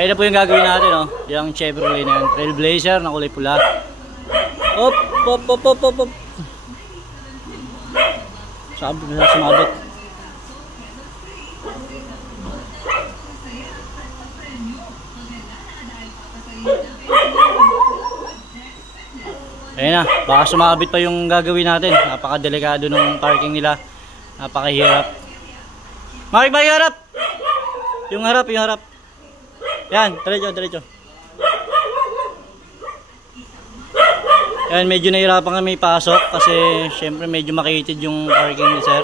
Ayun na po yung gagawin natin, oh. Yung Chevrolet na yan. Trailblazer na kulay pula. Hop, hop, hop, hop, hop, hop. Sumabit. Ayun na, baka sumabit pa yung gagawin natin. Napakadelikado ng parking nila. Napakahirap. Marik ba yung harap? Yung harap, yung harap. Yan, diretso, diretso. Yan, medyo nahirapan kami ipasok kasi syempre medyo makitid yung parking ni sir.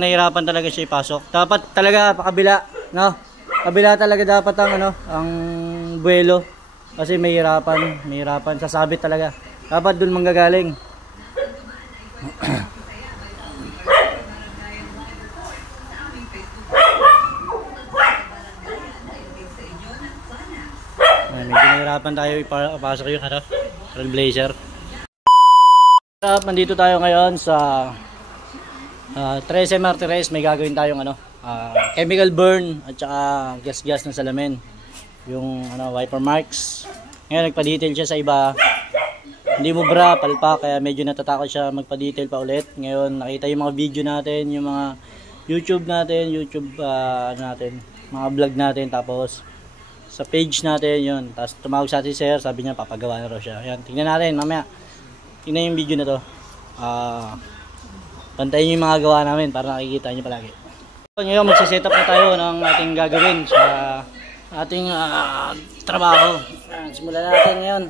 Nahirapan talaga siya ipasok. Dapat talaga pakabila, no? Kabila talaga dapat ang ano, ang buwelo. Kasi mahirapan, sasabit talaga. Dapat doon manggagaling. Medyo nahirapan tayo ipasok yung ano, Trailblazer. Nandito tayo ngayon sa 13 Martires. May gagawin tayong ano, chemical burn at saka gas ng salamin. Yung ano, wiper marks. Ngayon nagpa-detail siya sa iba. Hindi mo bra, palpak, kaya medyo natatakot siya magpa-detail pa ulit. Ngayon nakita yung mga video natin, yung mga YouTube natin, mga vlog natin, tapos sa page natin yun. Tapos tumawag sa atin sir, sabi niya papagawa na raw siya. Ayan, tingnan natin mamaya. Tingnan yung video na to. Pantayin yung mga gawa namin para nakikita nyo palagi. Ngayon magsiset up na tayo ng ating gagawin sa ating trabaho. Ayan, simulan natin ngayon.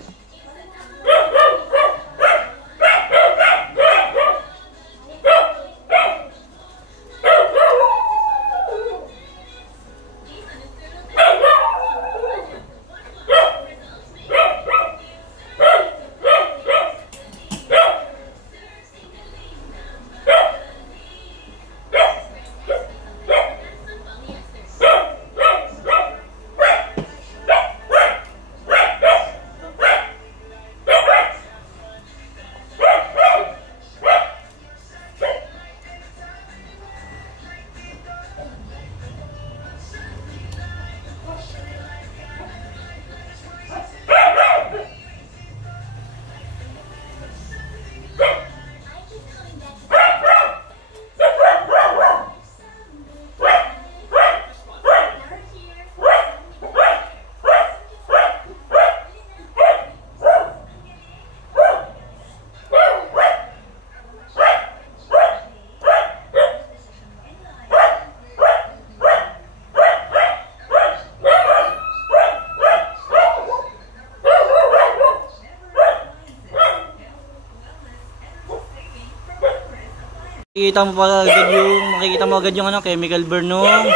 Makikita mo agad yung ano, chemical burn nung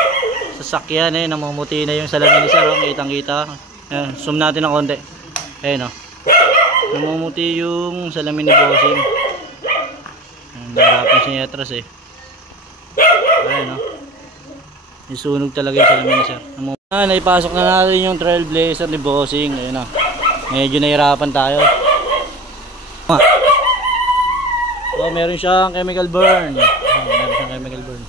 sasakyan eh, namumuti na yung salamin ni sir, oh, kitang-kita. Ayan, zoom natin ng konti. Ayun oh. Namumuti yung salamin ni bossing. Nahirapan siya atras eh. Ayun oh. Isunog talaga yung salamin ni sir. Naipasok na natin yung Trailblazer ni bossing. Ayun oh. Medyo nahirapan tayo. Oh, meron siyang chemical burn. Meron siyang chemical burn.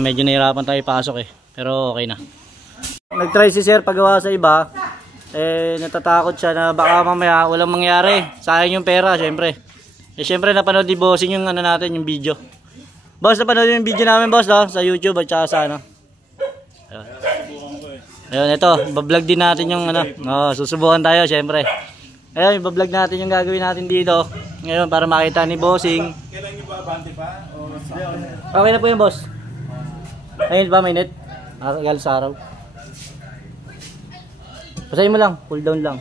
Medyo nahirapan tayo ipasok eh. Pero okay na. Nag-try si sir pagawa sa iba. Natatakot siya na baka mamaya walang mangyari. Sayang yung pera, syempre. Syempre napanood ni bossing yung ano natin, yung video. Boss, napanood yung video namin boss, no? Sa YouTube at saka sa ano. Ayun, ito. Bablog din natin yung ano. Susubukan tayo, syempre. Ayun, ibablog natin yung gagawin natin dito. Ngayon, para makita ni bossing. Kailan nyo ba abante pa? Okay na po yun, boss. Ayun ba, mainit? Gagal sa araw. Pasayin mo lang, cool down lang.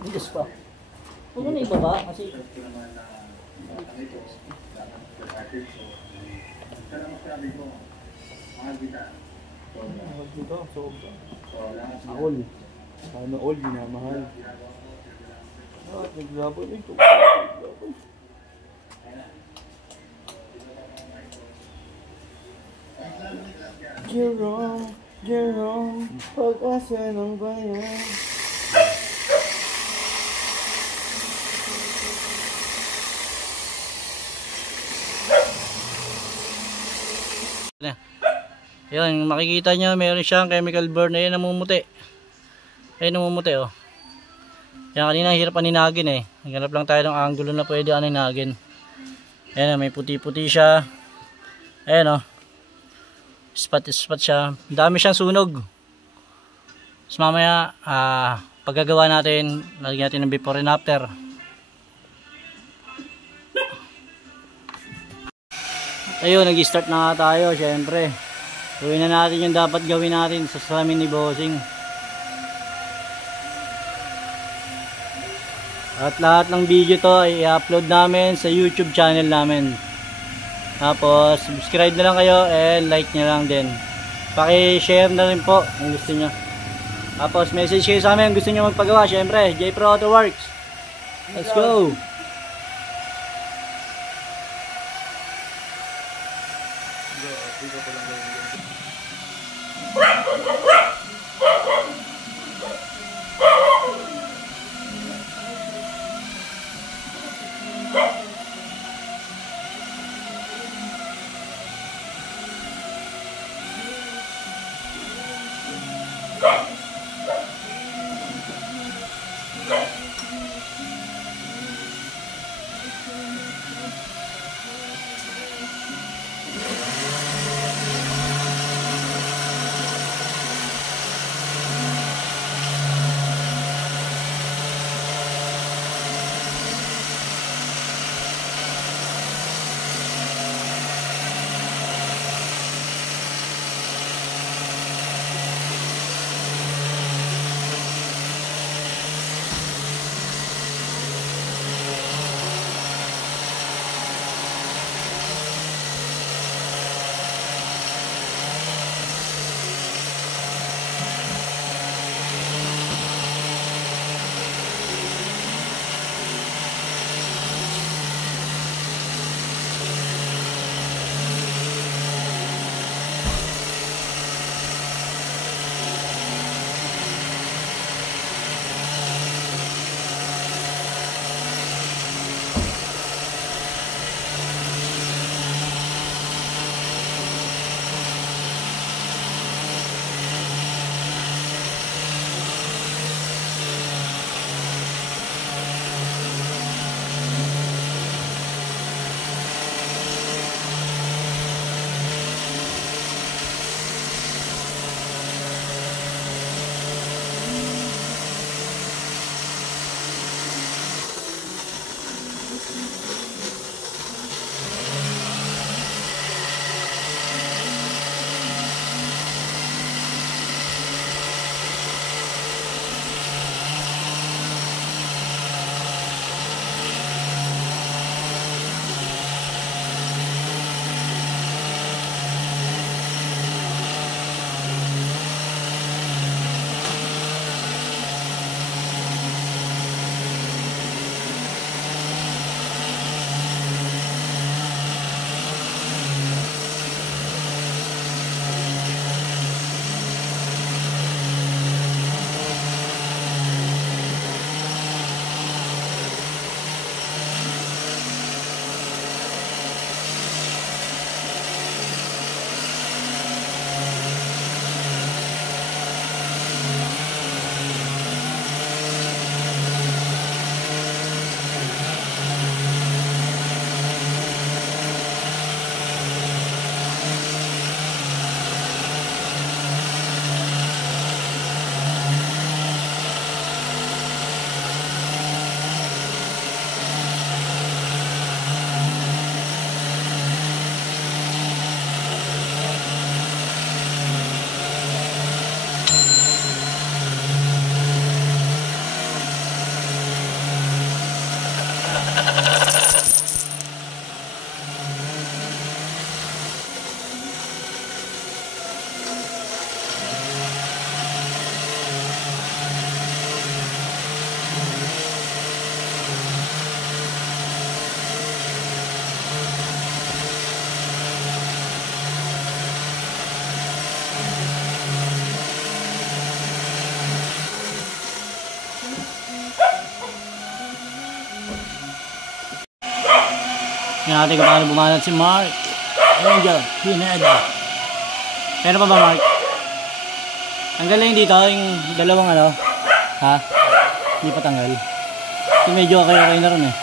Bigas pa. Huwag na ibaba kasi all. Sana all minamahal. Naglabot ito. You're wrong. Jerome, pag-asa ng bayan. Yan, makikita nyo, meron siyang chemical burn. Ayan, namumuti. Ayan, namumuti, oh. Yan, kanina hirap aninagin eh. Naghanap lang tayo ng angulo na pwede aninagin. Ayan, may puti-puti siya. Ayan, oh. Spot siya. Dami siyang sunog. Tapos mamaya, paggagawa natin, lagyan natin ng before and after. Ayun, nag-start na nga tayo, syempre. Gawin na natin yung dapat gawin natin sa salamin ni Bossing. At lahat ng video to ay i-upload namin sa YouTube channel namin. Tapos subscribe na lang kayo and like nyo lang din. Paki-share na rin po kung gusto nyo. Tapos message kayo sa amin kung gusto nyo magpagawa. Syempre, J Pro Auto Works. Let's go! Tingnan natin kung paano bumanat si Mark. Angel Pineda. Pero pa ba, Mark? Ang galing dito, yung dalawang ano. Ha? Hindi pa tanggal. Ito medyo okay na ron eh.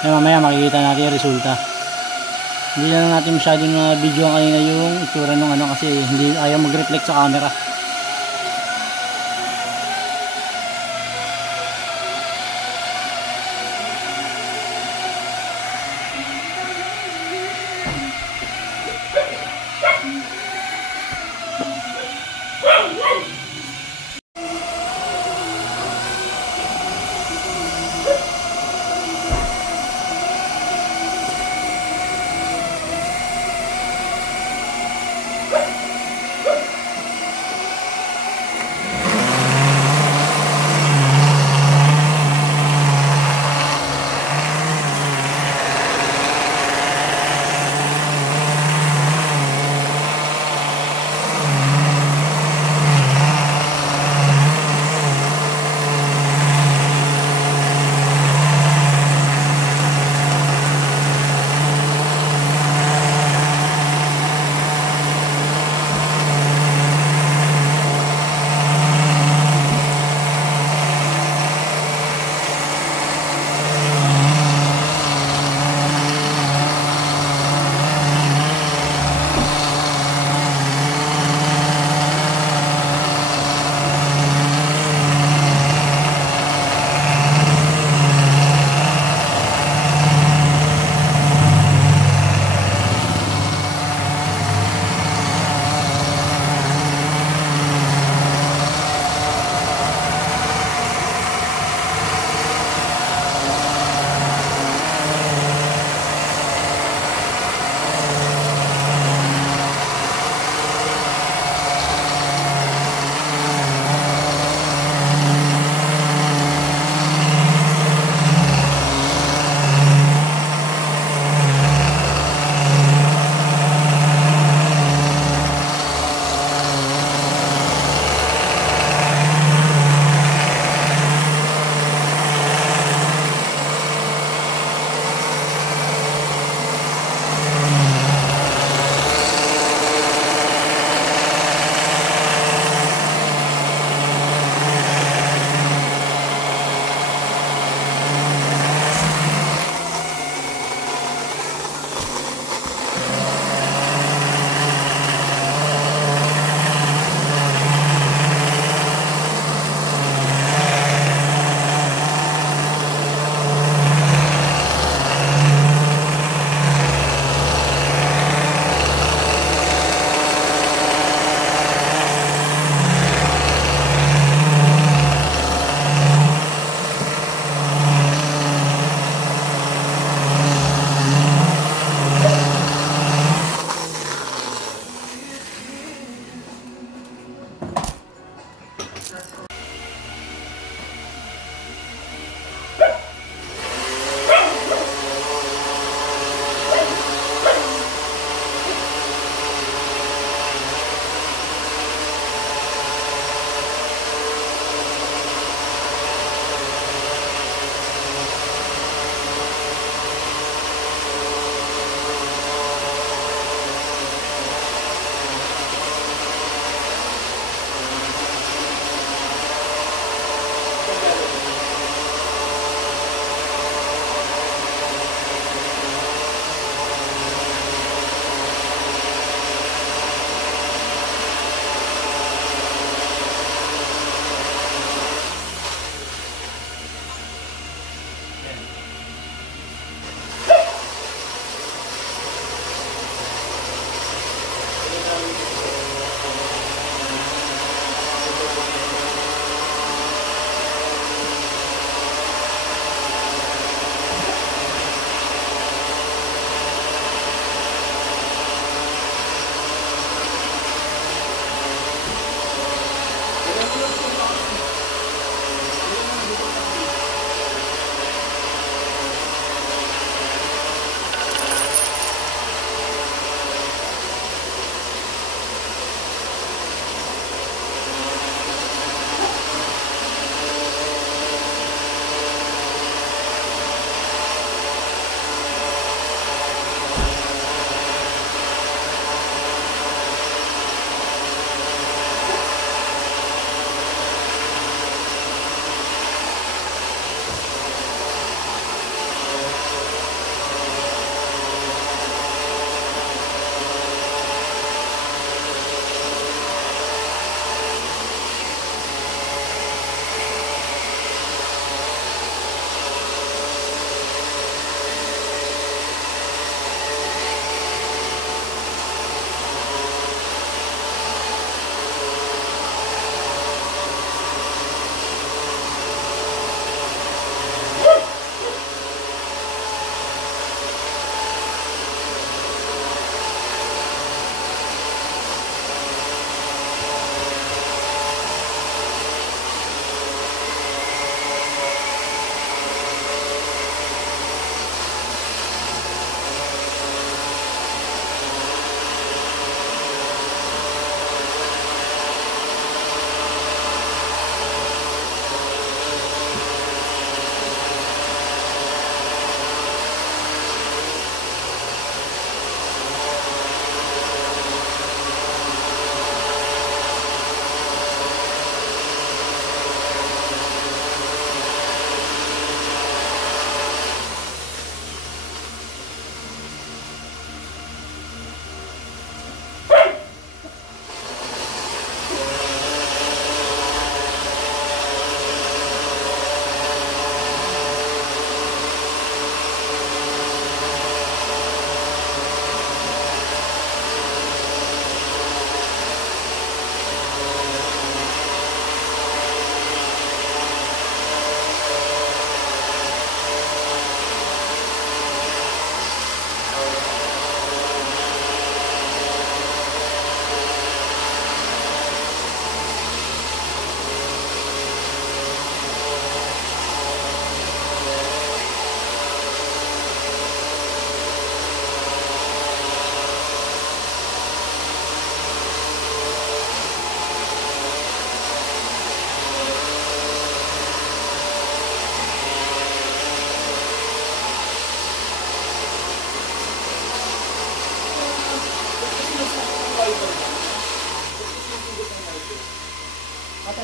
Kaya mamaya makikita natin yung resulta. Hindi na lang natin masyadong video kanina yung itsura ng ano kasi hindi ayaw mag-reflect sa camera.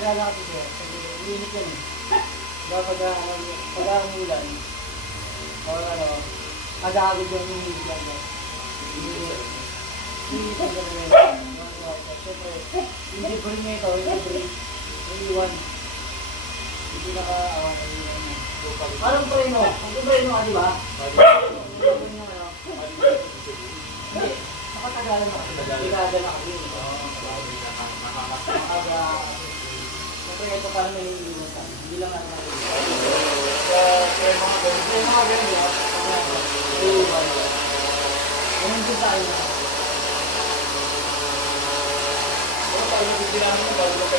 matagalan ako siya. Kasi ulinit yan eh. Pag umulan, o ano, agagod yung ulinit yan. Hindi pa gano'n yun. Siyempre, hindi bring na ito, hindi bring. May iwan. Hindi naka-awan. Parang preno. Ang preno ka, di ba? Hindi. Nakatagalan ako. Nakatagalan ako. Siyempre, ito parang may limitan. Hindi lang natin mga ganyan. Ganun din tayo na.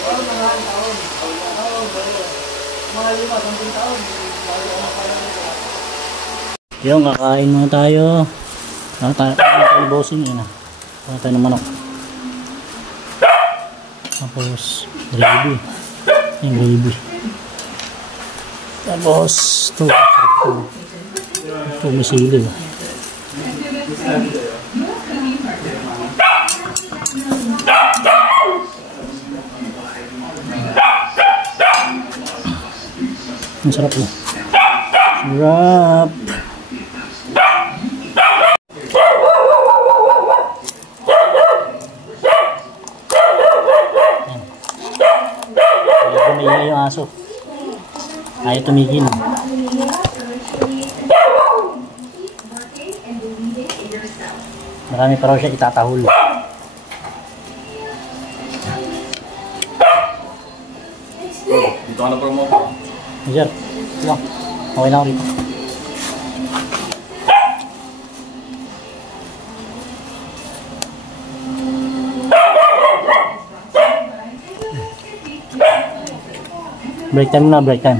Oo, mga taon. Mga 5-10 taon. Yung kakain muna tayo. Bossing yun ah. Kakain tayo ng manok. Tapos gravy. Yung gravy. Tapos ito may sili. Ang sarap na. Sarap. May yung aso. Ayaw tumigil. Marami pa raw siya itatahol. Dito ka na promote. Sir, lang. Okay na ako rito. Break time na, break time.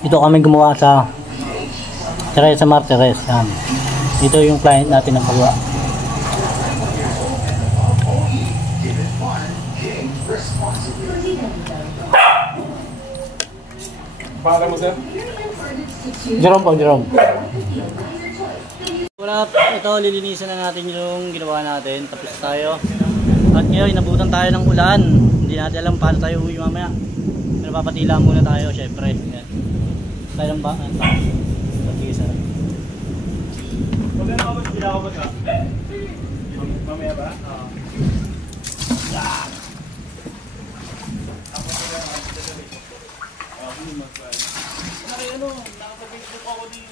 Ito kami gumawa sa Teresa Martires. Yan. Ito yung client natin na pagawa. Para mo sir? Jerome po, Jerome. Ito, lilinisan na natin yung ginawa natin. Tapos tayo. At ngayon, inabutan tayo ng ulan. Hindi natin alam paano tayo uwi mamaya. Pero papatila muna tayo, syempre. Yan. Tayo ng baan. Pag-isa. Wala na ako, hindi ako ba ka? Mamaya ba? Yan! Ako na lang, nakapag-Facebook ako din.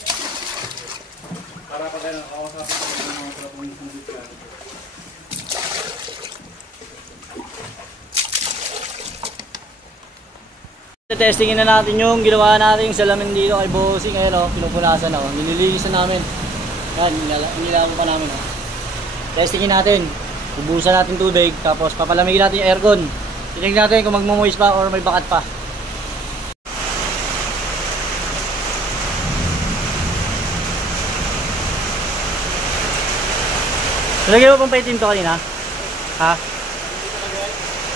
Para pa tayo nakakasapit ako ng mga trapong hindi ka. Testingin na natin yung ginawa nating salamin dito kay Bossing. Ngayon o, pinupunasan o. Nililisan namin. Yan, inilago pa namin o. Testingin natin. Ubusan natin tubig. Tapos papalamigin natin yung aircon. Tingnan natin kung magmumoist pa or may bakat pa. Nalagay mo pang paitim to kanina? Ha?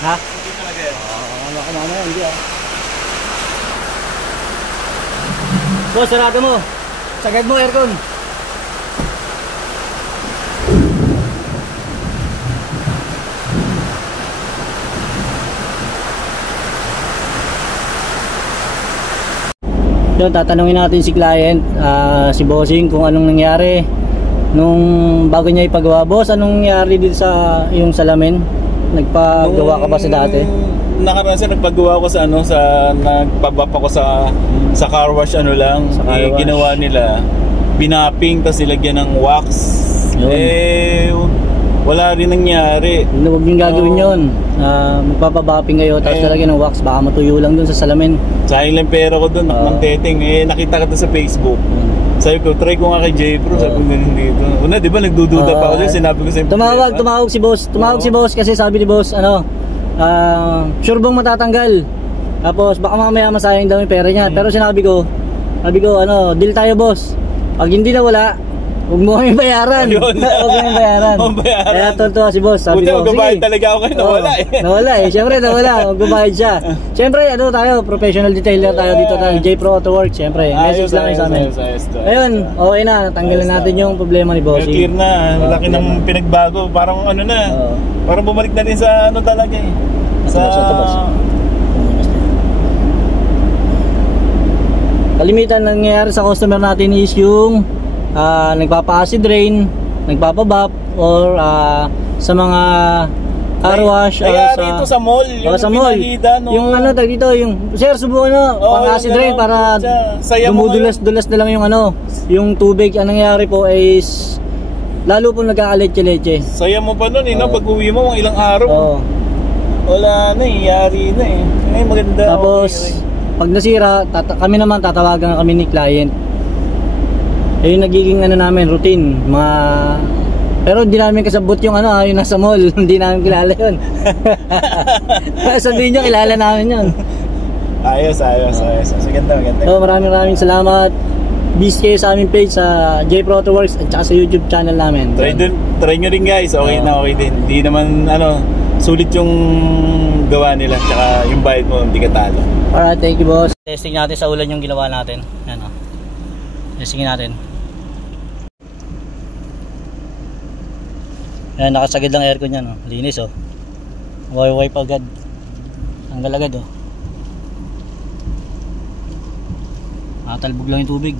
Ha? Hindi talaga yan. Wala ka mamaya, hindi ah. Boss, sarado mo. Sagad mo aircon. Yun, tatanungin natin si client, si Bossing, kung anong nangyari nung bago niya ipagawa. Boss, anong nangyari dito sa yung salamin? Nagpagawa ka ba sa dati? Nakaraan siya, nagpagawa ko sa ano, sa nagpabap ako sa car wash ano lang. Sa car wash. Ginawa nila binapping tapos nilagyan ng wax. Yun. Wala rin nangyari. Huwag niyong gagawin yun. Magpapabapping kayo tapos lalagyan ng wax, baka matuyo lang dun sa salamin. Sayang lang pera ko doon, nagmanteteng. Nakita ko sa Facebook. Sabi ko, try ko nga kay J-Pro, sabi ko ganun dito. Una, di ba nagdududa pa ako, sinabi ko sa tumawag si boss. Tumawag si boss kasi sabi ni boss, sure bang matatanggal? Tapos baka mamaya masayang daw yung pera niya. Pero sabi ko, ano, deal tayo boss. Pag hindi na wala, huwag mo kami bayaran. Huwag mo kami bayaran. Kaya tuwa si boss. Sabi ko, magbabayad talaga ako kayo, nawala eh. Nawala eh. Siyempre nawala, magbabayad siya. Siyempre, ano tayo, professional detailer tayo dito tayo. J-Pro Auto Works, siyempre. Message lang sa amin. Ayun, okay na. Tanggalin natin yung problema ni boss. Clear na, laki ng pinagbago. Parang ano na, parang bumalik na din sa ano talaga eh. Ito boss. Kalimitan nangyayari sa customer natin is yung nagpapa-acid rain, nagpapa-bap, or sa mga car wash. Kaya dito sa mall, yung sa mall. No? Yung ano, dito, yung sir, subukan na, pang-acid rain para dumudulas-dulas na lang yung ano, yung tubig. Ang nangyayari po is lalo po nagkaka-leche-leche. Saya mo pa nun eh, no? Pag uwi mo, mga ilang araw. Wala na eh, yari na eh. Ay, maganda. Tapos, pag nasira, kami naman tatawagan kami ni client. Yung nagiging ano namin, routine. Pero hindi namin kasabot yung ano, yung nasa mall. Hindi namin kilala yun. Sabihin nyo, kilala namin yun. Ayos. Maganda. So, maraming salamat. Bis kayo sa aming page sa J-Pro Auto Works at saka sa YouTube channel namin. Try nyo rin guys, okay na okay din. Hindi naman sulit yung gawa nila, tsaka yung bayad mo, hindi ka talo. Alright, thank you boss. Testing natin sa ulan yung ginawa natin. Yan o. Testingin natin. Yan, nakasagad lang aircon yan o. Linis o. Wipe agad. Tanggal agad o. Nakatalbog lang yung tubig.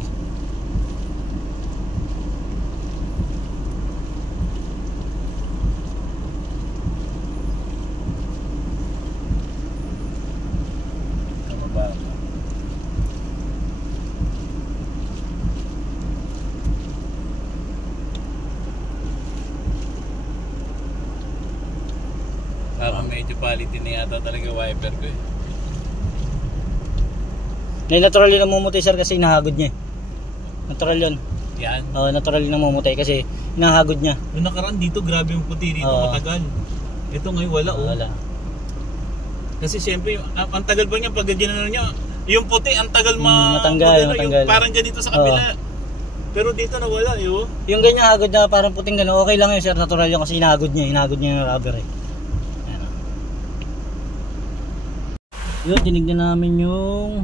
Parang medyo quality na yata talaga wiper ko eh. Natural yun namumutay sir kasi hinahagod niya. Natural yun. Yan? Oo, natural yun namumutay kasi hinahagod niya. Yung nakaraan dito, grabe yung puti dito, matagal. Ito ngayon wala oh. Wala. Kasi siyempre, ang tagal pa niya pag ginano niya, yung puti, ang tagal matanggal. Yung parang ganito sa kabila. Pero dito nawala yun. Yung ganyan hagod na parang puting gano'n, okay lang yun sir, natural yun kasi hinahagod niya yung rubber eh. Yun, tinignan namin yung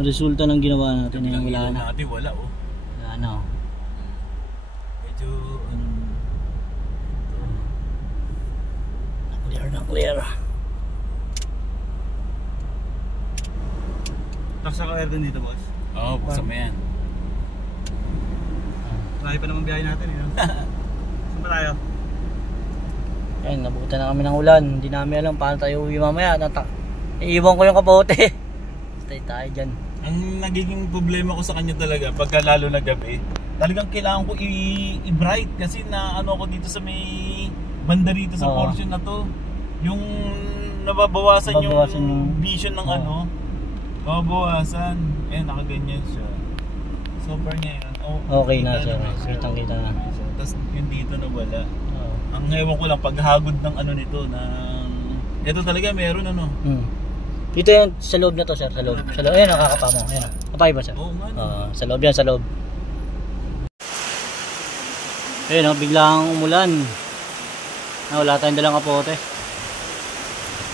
resulta ng ginawa natin. Wala na. Wala oh. Wala na oh. Medyo clear. Naksa ka aircon dito boss? Oo, buksan mo yan. Marami pa naman biyahe natin eh. Saan ba tayo? Ayun, nabutan na kami ng ulan. Hindi namin alam paano tayo uwi mamaya. Iiwan ko yung kapote. Stay tayo dyan. Ang nagiging problema ko sa kanya talaga, pagka lalo na gabi, talagang kailangan ko i-bright kasi na ano ko dito sa may banda rito sa portion na to. Yung nababawasan yung vision ng ano, nababawasan. Eh, nakaganyan siya. So far niya yun. Okay na siya. Kitang-kita na. Tapos yung dito na wala. Ang ewan ko lang, paghagod ng ano nito, ito talaga meron ano. Dito yan, sa loob na to sir, sa loob. Ayan, nakakapa mo. Ayan, kapay ba sir? Oo nga. Sa loob yan, sa loob. Ayun, biglang umulan. Wala tayong dalang kapote.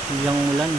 Biglang umulan.